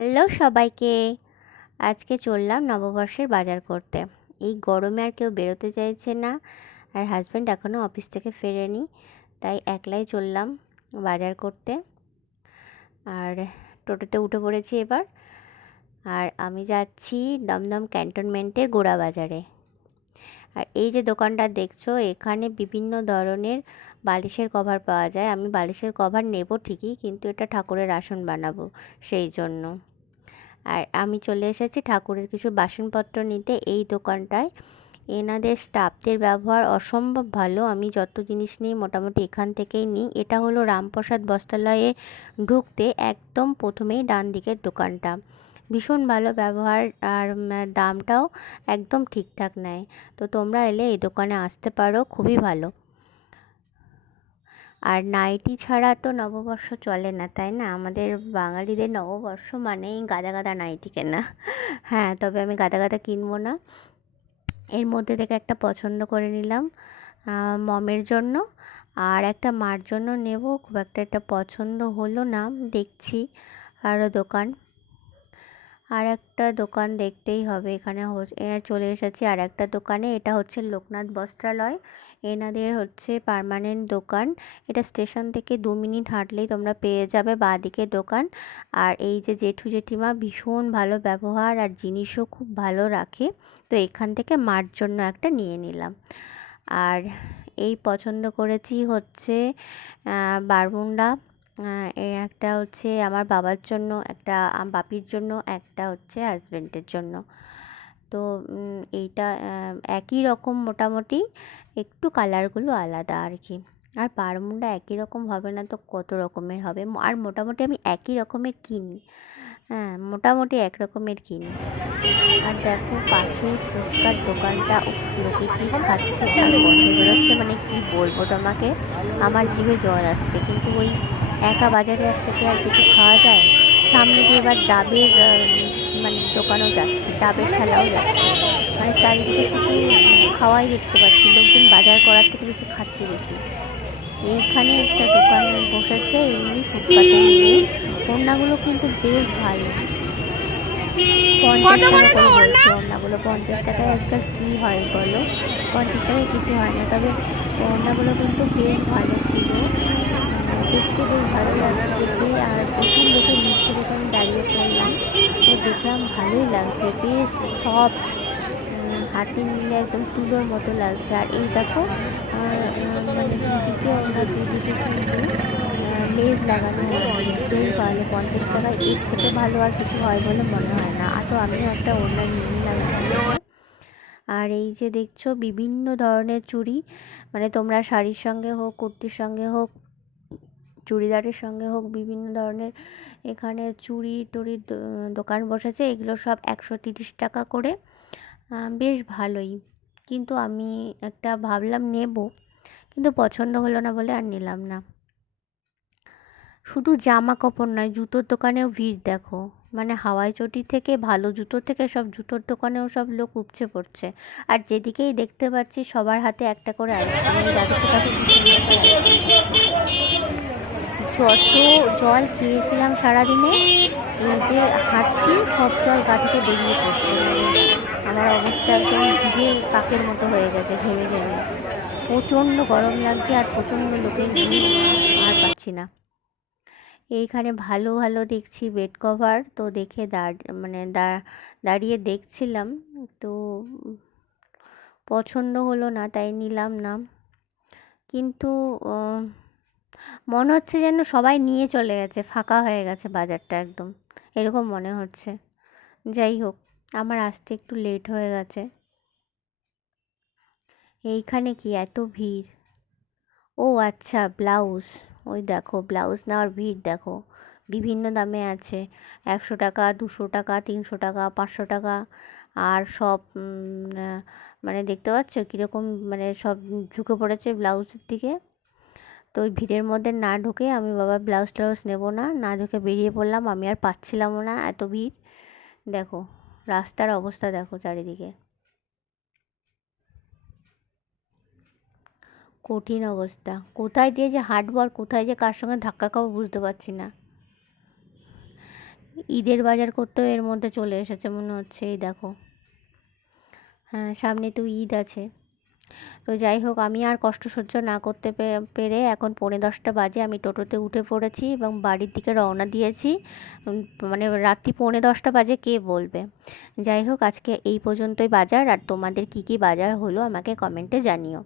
Hello সবাইকে। আজকে চললাম নববর্ষের বাজার করতে। এই গরমে আর কেউ বেরোতে চাইছে না, আর হাজব্যান্ড এখনও অফিস থেকে ফেরেনি, তাই একলাই চললাম বাজার করতে। আর টোটোতে উঠে পড়েছি এবার। আর আমি যাচ্ছি দমদম ক্যান্টনমেন্টের গোড়া বাজারে। আর এই যে দোকানটা দেখছো, এখানে বিভিন্ন ধরনের বালিশের কভার পাওয়া যায়। আমি বালিশের কভার নেব ঠিকই, কিন্তু এটা ঠাকুরের আসন বানাবো, সেই জন্য। আর আমি চলে এসেছি ঠাকুরের কিছু বাসনপত্র নিতে এই দোকানটায়। এনাদের স্টাফদের ব্যবহার অসম্ভব ভালো। আমি যত জিনিস নিই মোটামুটি এখান থেকেই নিই। এটা হলো রামপ্রসাদ বস্ত্রালয়ে ঢুকতে একদম প্রথমেই ডান দিকের দোকানটা। ভীষণ ভালো ব্যবহার, আর দামটাও একদম ঠিকঠাক নেয়। তো তোমরা এলে এই দোকানে আসতে পারো, খুবই ভালো। আর নাইটি ছাড়া তো নববর্ষ চলে না, তাই না? আমাদের বাঙালিদের নববর্ষ মানেই গাদা গাদা নাইটি কেনা। হ্যাঁ, তবে আমি গাদা গাদা কিনবো না। এর মধ্যে থেকে একটা পছন্দ করে নিলাম মমের জন্য, আর একটা মার জন্য নেব। খুব একটা এটা পছন্দ হলো না, দেখছি আরও দোকান। আর একটা দোকান দেখতেই হবে। এখানে চলে এসেছি আর একটা দোকানে। এটা হচ্ছে লোকনাথ বস্ত্রালয়, এনাদের হচ্ছে পার্মানেন্ট দোকান। এটা স্টেশন থেকে 2 মিনিট হাঁটলেই তোমরা পেয়ে যাবে বাঁদিকে দোকান। আর এই যে জেঠু জেঠিমা ভীষণ ভালো ব্যবহার, আর জিনিসও খুব ভালো রাখে। তো এখান থেকে মার জন্য একটা নিয়ে নিলাম। আর এই পছন্দ করেছি হচ্ছে বারমুন্ডা। এই একটা হচ্ছে আমার বাবার জন্য, একটা বাপির জন্য, একটা হচ্ছে হাজব্যান্ডের জন্য। তো এইটা একই রকম মোটামুটি, একটু কালারগুলো আলাদা আর কি। আর বারমুন্ডা একই রকম হবে না তো কত রকমের হবে। আর মোটামুটি আমি একই রকমের কিনি। হ্যাঁ, মোটামুটি এক রকমের কিনি। আর দেখো পাশেই ফুচকার দোকানটা, লোকে কি খাচ্ছে আর গন্ধ বেরোচ্ছে, মানে কি বলবো তোমাকে, আমার জিভে জল আসছে। কিন্তু ওই একা বাজারে আসলে কি আর কিছু খাওয়া যায়? সামনে দিয়ে এবার ডাবের মানে দোকানও যাচ্ছে, ডাবের ঠেলাও যাচ্ছে। মানে চারিদিকে শুধু খাওয়াই দেখতে পাচ্ছি, লোকজন বাজার করার থেকে বেশি খাচ্ছে বেশি। এইখানে একটা দোকান বসেছে এমনি ফুটপাতে নিয়ে। ওড়নাগুলো কিন্তু বেশ ভালো, 50 টাকা করে বলছে ওড়নাগুলো। 50 টাকায় আজকাল কী হয় বলো, 50 টাকায় কিছু হয় না। তবে ওড়নাগুলো কিন্তু বেশ ভালো ছিল, দেখতে বেশ ভালো লাগছে দেখে। আর প্রথম দেখে নিচ্ছে দেখে আমি দাঁড়িয়ে পড়লাম, তো দেখলাম ভালোই লাগছে, বেশ সফট, হাতে নিলে একদম তুলোর মতো লাগছে। আর এই দেখো মানে দুদিকে ওনার দুদিকে কিন্তু লেজ লাগানো আছে, বেশ ভালো। 50 টাকায় এর থেকে ভালো আর কিছু হয় বলে মনে হয় না। তো আমিও একটা ওড়না নিয়ে নিলাম এখান থেকে। আর এই যে দেখছো বিভিন্ন ধরনের চুড়ি, মানে তোমরা শাড়ির সঙ্গে হোক, কুর্তির সঙ্গে হোক, চুড়িদারের সঙ্গে হোক, বিভিন্ন ধরনের এখানে চুড়ি টুড়ির দোকান বসেছে। এগুলো সব 130 টাকা করে, বেশ ভালোই। কিন্তু আমি একটা ভাবলাম নেব, কিন্তু পছন্দ হলো না বলে আর নিলাম না। শুধু জামা কাপড় নয়, জুতোর দোকানেও ভিড় দেখো। মানে হাওয়াই চটি থেকে, ভালো জুতোর থেকে সব জুতোর দোকানেও সব লোক উপচে পড়ছে। আর যেদিকেই দেখতে পাচ্ছি সবার হাতে একটা করে আইসক্রিম, যাদেরকে তাকে ভীষণ ব্যাপার আইসক্রিম খাচ্ছে। যত জল খেয়েছিলাম সারাদিনে, এই যে হাঁটছি সব জল গা থেকে বেরিয়ে পড়ছে। মানে আমার অবস্থা একদম ভিজে কাকের মতো হয়ে গেছে, ঘেমে ঘেমে। প্রচণ্ড গরম লাগছে আর প্রচণ্ড লোকের ভিড়, আর পাচ্ছি না। এইখানে ভালো ভালো দেখছি বেড কভার, তো দেখে মানে দাঁড়িয়ে দেখছিলাম। তো পছন্দ হলো না, তাই নিলাম না। কিন্তু মনে হচ্ছে যেন সবাই নিয়ে চলে গেছে, ফাঁকা হয়ে গেছে বাজারটা একদম, এরকম মনে হচ্ছে। যাই হোক, আমার আসতে একটু লেট হয়ে গেছে। এইখানে কি এত ভিড়? ও আচ্ছা, ব্লাউজ। ওই দেখো ব্লাউজ নেওয়ার ভিড় দেখো, বিভিন্ন দামে আছে। 100 টাকা, 200 টাকা, 300 টাকা, 500 টাকা। আর সব মানে দেখতে পাচ্ছ কীরকম, মানে সব ঝুঁকে পড়েছে ব্লাউজের দিকে। তো ওই ভিড়ের মধ্যে না ঢুকে আমি বাবা ব্লাউজ ট্লাউজ নেবো না, না ঢুকে বেরিয়ে পড়লাম। আমি আর পাচ্ছিলামও না, এত ভিড়। দেখো রাস্তার অবস্থা দেখো চারিদিকে, কঠিন অবস্থা। কোথায় দিয়ে যে হাঁটবো আর কোথায় যে কার সঙ্গে ধাক্কা খাবো বুঝতে পারছি না। ঈদের বাজার করতেও এর মধ্যে চলে এসেছে মনে হচ্ছে, এই দেখো। হ্যাঁ, সামনে তো ঈদ আছে। তো যাই হোক, আমি আর কষ্ট সহ্য না করতে পেরে এখন 9:45 বাজে, আমি টোটোতে উঠে পড়েছি এবং বাড়ির দিকে রওনা দিয়েছি। মানে রাত্রি 9:45 বাজে কে বলবে। যাই হোক, আজকে এই পর্যন্তই বাজার। আর তোমাদের কি কি বাজার হলো আমাকে কমেন্টে জানিও।